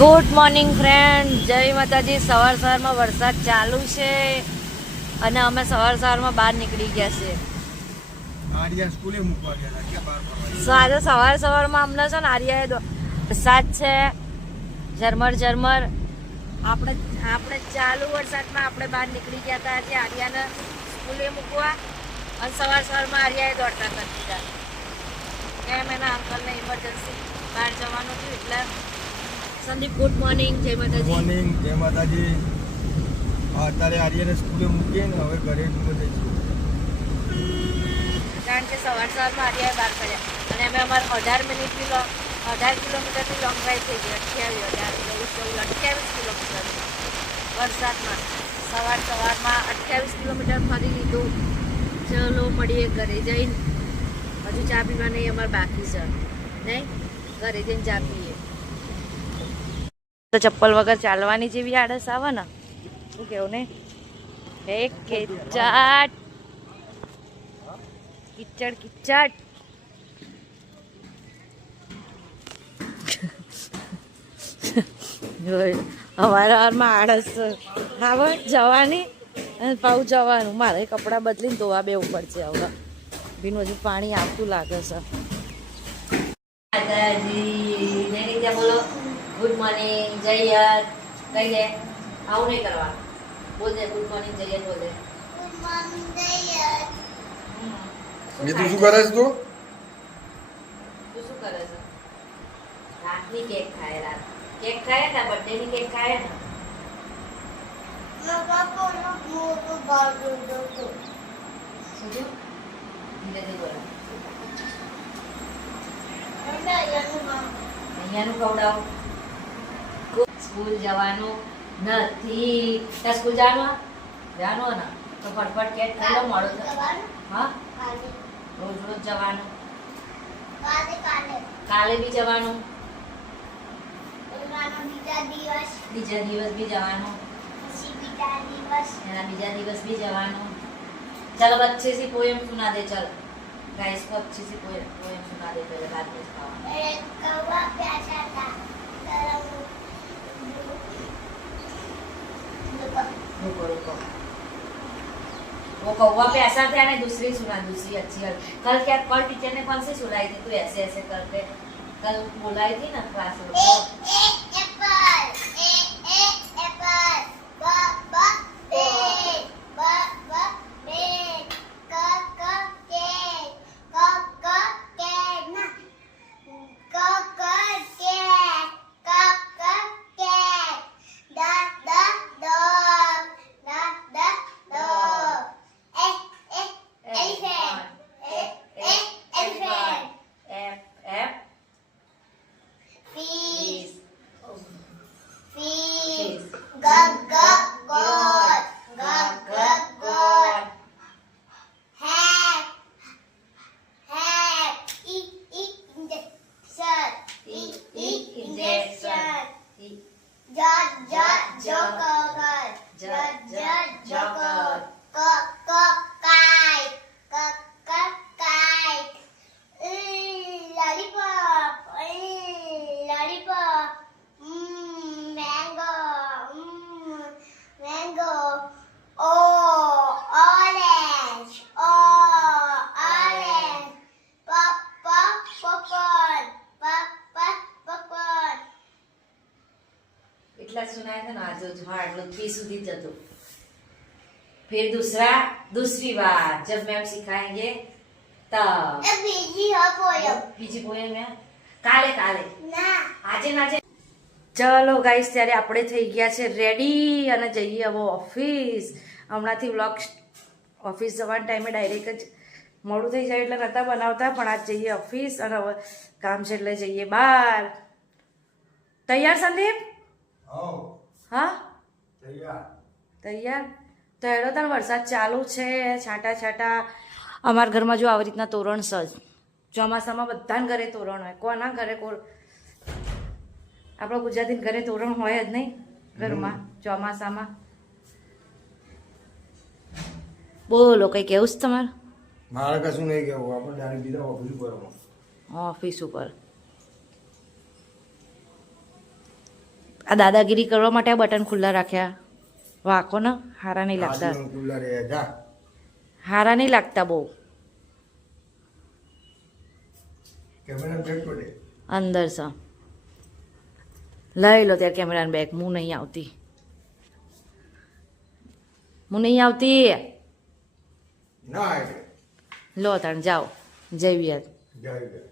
Good morning friend, જય માતાજી. સવારમાં વરસાદ ચાલુ છે અને અમે સવારમાં બહાર નીકળી ગયા છે. આજે સવારમાં અમને છે ને આર્યાએ વરસાદ છે ઝરમર ઝરમર. આપણે ચાલુ વરસાદમાં આપણે બહાર નીકળી ગયા હતા આજે આર્યાને સ્કૂલે મૂકવા અને સવારમાં આર્યાએ દોડતા કરી દીધા કેમ એના અંકલને ઇમરજન્સી બહાર જવાનું હતું એટલે. સંદીપ ગુડ મોર્નિંગ, જય માતાજી. મોર્નિંગ, જય માતાજી. અત્યારે આર્યને સ્કૂલે મૂકીએ ને હવે ઘરે જઈશું કારણ કે સવારમાં આર્યાએ બહાર કર્યા અને અમે અમારા 18 કિલોમીટરની લોંગ ડ્રાઈવ થઈ ગઈ. 28 કિલોમીટર વરસાદમાં સવારમાં 28 કિલોમીટર ફરી લીધું. ચલો મળીએ ઘરે જઈને. હજુ ચા પીવા નહીં, અમારે બાકી છે નહીં. ઘરે જઈને ચા પીએ. તો ચપ્પલ વગર ચાલવાની જેવી આળસ આવે ને, શું કેવું ને? એક કિચડ અમારામાં આળસ આવે જવાની અને પાછું જવાનું. મારે કપડાં બદલીને ધોવા બેવું પડશે હવે. બીનું હજુ પાણી આવતું લાગે છે. માતાજી, બોલો ગુડ મોર્નિંગ, જય યાર. કઈ દે આવું નહીં કરવાનું. બોલ દે ગુડ મોર્નિંગ, જય યાર. બોલ દે ગુડ મોર્નિંગ, જય યાર. તું શું કરે છે? તું શું કરે છે? રાતની કેક ખાય. રાત કેક ખાય ને, બર્થડે ની કેક ખાય ને. અહીંયાનું ખવડાવું. સ્કૂલ જવાનું નથી. ત્યાં સ્કૂલ જવાનું ને તો ફટફટ કેક ખાઈ લો. મોડું થશે. હા, રોજ જવાનું. કાલે બી જવાનું. બીજા દિવસ બી જવાનું. એના બીજા દિવસ भी जवानों. चलो अब अच्छे से पोएम सुना दे. चल गाइस को अच्छे से पोएम सुना दे. पहले बाद में कौवा प्यासा था रुको. वो कौवा प्यासा था ने दूसरी सुना. दूसरी अच्छी है. कल टीचर ने कौन सी सुनाई थी? तू ऐसे ऐसे करके कल बुलाई थी ना क्लास में. सुनाया था ना आज झाड़ लो 3 સુધી જતો. फिर दूसरी बार जब मैम सिखाएंगे तब बीजी पोएम है काले ना આજે. ચલો ગાઈસ, ત્યારે આપણે થઈ ગયા છે રેડી અને જઈએ હવે ઓફિસ. હમણાંથી વ્લોગ ઓફિસ જવાના ટાઈમે ડાયરેક્ટ જ મોડું થઈ જાય એટલે નહોતા બનાવતા, પણ આજ જઈએ ઓફિસ અને હવે કામ છે એટલે જઈએ બહાર. તૈયાર સંદીપ? હા તૈયાર. તો હેડો તાર. વરસાદ ચાલુ છે, છાંટા. અમારા ઘરમાં જો આવી રીતના તોરણ સજ. ચોમાસામાં બધાના ઘરે તોરણ હોય. કોના ઘરે આપણા ગુજરાતી ઘરે તોરણ હોય જ નહીં ઘરમાં ચોમાસામાં. બોલો કઈ કેવું છે તમારે? મારે કશું નહીં કેવું. આપણે ડાયરેક્ટ બીજા ઓફિસ પર ઓફિસ ઉપર આ દાદાગીરી કરવા માટે આ બટન ખુલ્લા રાખ્યા વાંકો ને હારા નહીં લાગતા ખુલ્લા રે જા હારા નહીં લાગતા બહુ કેમેરા બેક પડે અંદર છે લઈ લો ત્યારે કેમેરાની બેગ હું નહીં આવતી ના એટલે લો તાણ જાઓ જઈએ જાય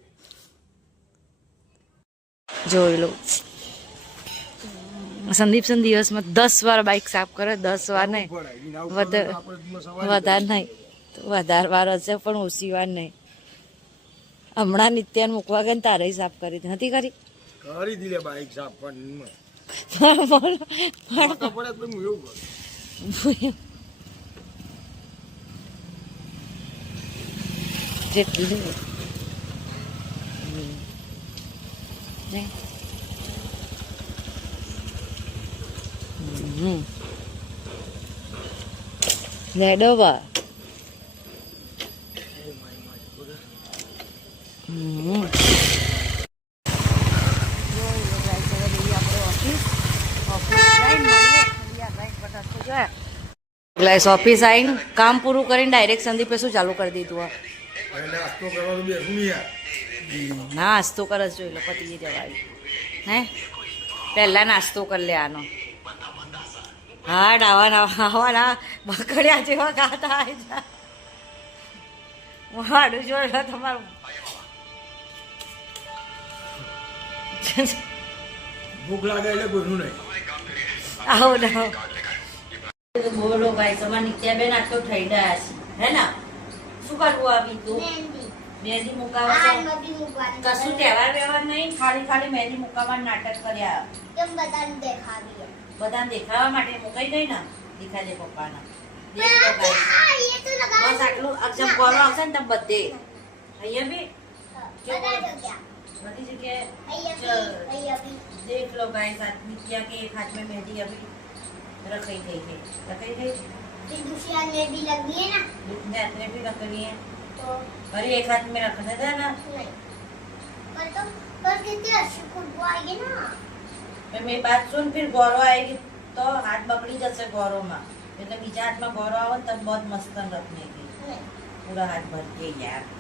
જોઈ લો સંદીપ દિવસમાં 10 વાર બાઇક સાફ કરે 10 વાર નહીં વધારે નહીં વધારે વાર હશે પણ ઓછી વાર નહીં હમણાં નિત્યાને મૂકવા ગઈ તારે સાફ કરી હતી નથી કરી દીલે બાઈક સાફ પણ જેટલી લેડો બા ઓફિસ આવીને કામ પૂરું કરીને ડાયરેક્ટ સંદીપે શું ચાલુ કરી દીધું નાસ્તો કરવા તો બેસું નહીં યાર નાસ્તો કરે જોઈ લો પતી જવાય હે પહેલા નાસ્તો કરી લે આનો હા આવાના બકડ્યા જેવા ગાતા વાડું જોઈ લો તમારું ભૂખ લાગે એટલે કોઈનું નહીં આવો ના બોલો ભાઈ તમારે નિત્યાબેન આટલો થઈ ગયા છે હે ને શું કરવું આવી તું મહેંદી મુકાવા કશું તહેવાર વ્યવહાર નહીં ખાલી મહેંદી મુકાવા નાટક કર્યા બધાને દેખાવા માટે મુકાઈ ગઈ ને દીખા દે પપ્પાના બસ આટલું અક્ષમ કોરો આવશે ને તમે બધે અહીંયા બી बड़ी जगह देख लो गाइस नित्या के एक हाथ में मेहंदी अभी रखी गई है फिर दूसरी हाथ में भी लगनी है ना दूसरे हाथ में भी रखनी है तो अरे एक हाथ में रखना था ना नहीं पर कितनी अच्छी खुशबू आएगी ना फिर मेरी बात सुन फिर गौरव आएगी तो हाथ पकड़ी जैसे गौरव में मतलब बीजा हाथ में गौरव आओ तब बहुत मस्त रखने की पूरा हाथ भर के यार